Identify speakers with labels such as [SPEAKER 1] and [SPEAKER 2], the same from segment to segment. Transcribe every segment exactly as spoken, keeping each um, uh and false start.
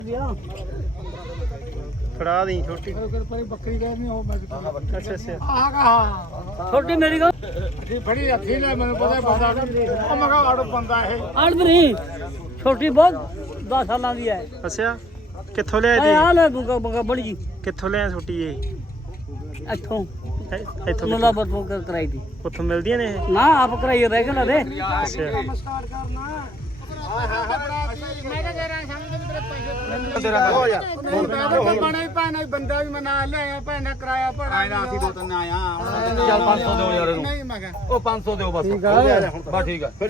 [SPEAKER 1] ਫੜਾ ਦੀ ਛੋਟੀ
[SPEAKER 2] ਬੱਕਰੀ ਕਹਿੰਦੀ ਉਹ ਮੈਂ
[SPEAKER 1] ਅੱਛਾ ਅੱਛਾ
[SPEAKER 2] ਆਹ ਕਹਾ ਛੋਟੀ ਮੇਰੀ ਗੱਲ ਬੜੀ ਹੱਥੀ ਲੈ ਮੈਨੂੰ ਪਤਾ ਬੰਦਾ ਉਹ ਮੈਂ ਕਹਾ ਆੜੋ ਬੰਦਾ ਇਹ
[SPEAKER 3] ਅੜ ਨਹੀਂ ਛੋਟੀ ਬਹੁਤ ਦਸ ਸਾਲਾਂ ਦੀ ਹੈ।
[SPEAKER 1] ਅੱਛਾ ਕਿੱਥੋਂ ਲਿਆਏ
[SPEAKER 3] ਆ
[SPEAKER 1] ਤੇ
[SPEAKER 3] ਲੈ ਬੁਗਾ ਬੁਗਾ ਬੜੀ ਜੀ
[SPEAKER 1] ਕਿੱਥੋਂ ਲਿਆ ਛੋਟੀ ਇਹ
[SPEAKER 3] ਇੱਥੋਂ
[SPEAKER 1] ਇ- ਇੱਥੋਂ
[SPEAKER 3] ਮੁੱਲਾ ਬਰਤੋਂ ਕਰਾਈ ਦੀ
[SPEAKER 1] ਉੱਥੋਂ ਮਿਲਦੀਆਂ ਨੇ ਇਹ
[SPEAKER 3] ਨਾ ਆਪ ਕਰਾਈ ਰੈਗੂਲਰ ਦੇ
[SPEAKER 1] ਅੱਛਾ
[SPEAKER 2] ਨਮਸਕਾਰ ਕਰਨਾ ਆਹ ਹਾਂ ਮੈਂ ਤਾਂ ਤੇਰਾ ਸਮਝ ਤੇਰੇ ਪੈਸੇ
[SPEAKER 4] ਤੇਰਾ ਹੋ ਜਾ
[SPEAKER 2] ਬਣੇ ਭੈਣਾ ਬੰਦਾ ਵੀ ਮੈਂ ਨਾਲ ਲਿਆਇਆ ਭੈਣਾ ਕਿਰਾਇਆ ਭੜਾ
[SPEAKER 4] ਆਇਆ ਅਸੀਂ ਦੋ ਤਿੰਨ ਆਇਆ
[SPEAKER 5] ਚੱਲ ਪੰਜ ਸੌ ਦਿਓ ਯਾਰ ਇਹਨੂੰ
[SPEAKER 2] ਨਹੀਂ ਮੈਂ ਕਿਹਾ
[SPEAKER 5] ਉਹ ਪੰਜ ਸੌ ਦਿਓ ਬਸ ਬਸ ਠੀਕ ਹੈ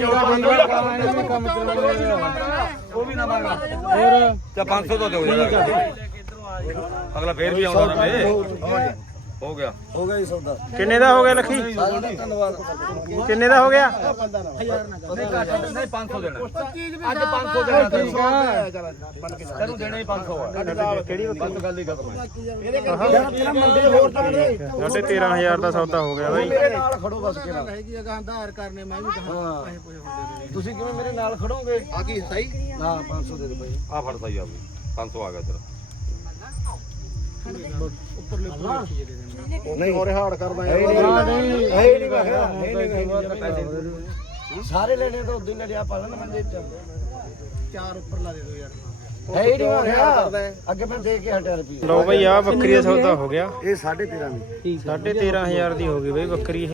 [SPEAKER 5] ਉਹ ਵੀ ਨਾ ਮੰਗਾ
[SPEAKER 2] ਹੋਰ
[SPEAKER 5] ਚੱਲ ਪੰਜ ਸੌ ਤਾਂ ਦਿਓ ਯਾਰ ਅਗਲਾ ਫੇਰ ਵੀ ਆਉਂਦਾ ਰਵੇ ਹੋ ਗਿਆ
[SPEAKER 4] ਹੋ ਗਿਆ ਜੀ ਸੌਦਾ
[SPEAKER 1] ਕਿੰਨੇ ਦਾ ਹੋ ਗਿਆ ਲੱਖੀ
[SPEAKER 4] ਧੰਨਵਾਦ
[SPEAKER 1] ਕਿੰਨੇ ਦਾ ਹੋ ਗਿਆ
[SPEAKER 5] ਨਹੀਂ ਘੱਟ ਨਹੀਂ ਪੰਜ ਸੌ ਦੇਣਾ ਅੱਜ ਪੰਜ ਸੌ ਦੇਣਾ ਤੈਨੂੰ ਤੈਨੂੰ ਦੇਣਾ ਹੀ ਪੰਜ ਸੌ ਆ
[SPEAKER 1] ਕਿਹੜੀ
[SPEAKER 5] ਬਸ ਗੱਲ ਹੀ ਖਤਮ ਹੈ
[SPEAKER 1] ਸਾਢੇ ਤੇਰਾਂ ਹਜ਼ਾਰ ਦਾ ਸੌਦਾ ਹੋ ਗਿਆ ਬਾਈ
[SPEAKER 4] ਮੇਰੇ ਨਾਲ ਖੜੋ ਬਸ ਕੇ ਨਾਲ
[SPEAKER 2] ਹੈਗੀ ਅਗਾਂ ਆਧਾਰ ਕਰਨੇ ਮੈਂ ਵੀ ਕਹਾਂ ਪੈਸੇ ਪੂਸੇ ਹੁੰਦੇ ਨੇ
[SPEAKER 4] ਤੁਸੀਂ ਕਿਵੇਂ ਮੇਰੇ ਨਾਲ ਖੜੋਗੇ ਆ ਕੀ ਸਹੀ ਨਾ ਪੰਜ ਸੌ ਦੇ ਦੇ ਭਾਈ
[SPEAKER 5] ਆ ਫੜ ਸਹੀ ਆ ਵੀ ਪੰਜ ਸੌ ਆ ਗਿਆ ਤੇਰਾ
[SPEAKER 2] ਉੱਪਰਲੇ ਪੂਰੇ ਦੇ ਦੇਣੇ
[SPEAKER 4] ਨਹੀਂ ਹੋਰੇ ਹਾੜ ਕਰਦਾ ਯਾਰ ਨਹੀਂ ਹੈ ਨਹੀਂ ਮੈਂ ਕਿਹਾ ਹੈ ਨਹੀਂ ਸਾਰੇ ਲੈਣੇ ਤਾਂ ਉਦੋਂ ਹੀ ਲਿਆ ਪਾ ਲੈਣਾ ਮੰਦੇ ਚ
[SPEAKER 2] ਚਾਰ ਉੱਪਰਲਾ ਦੇ ਦਿਓ ਯਾਰ
[SPEAKER 4] ਹੈ ਹੀ ਨਹੀਂ ਮੈਂ ਕਿਹਾ ਅੱਗੇ ਮੈਂ ਦੇ ਕੇ ਹਟਿਆ ਰੁਪਏ
[SPEAKER 1] ਲਓ ਬਈ ਆ ਬੱਕਰੀ ਦਾ ਸੌਦਾ ਹੋ ਗਿਆ
[SPEAKER 4] ਇਹ ਸਾਢੇ ਤੇਰਾਂ ਦੀ
[SPEAKER 1] ਸਾਢੇ ਤੇਰਾਂ ਹਜ਼ਾਰ ਦੀ ਹੋ ਗਈ ਬਈ ਬੱਕਰੀ ਇਹ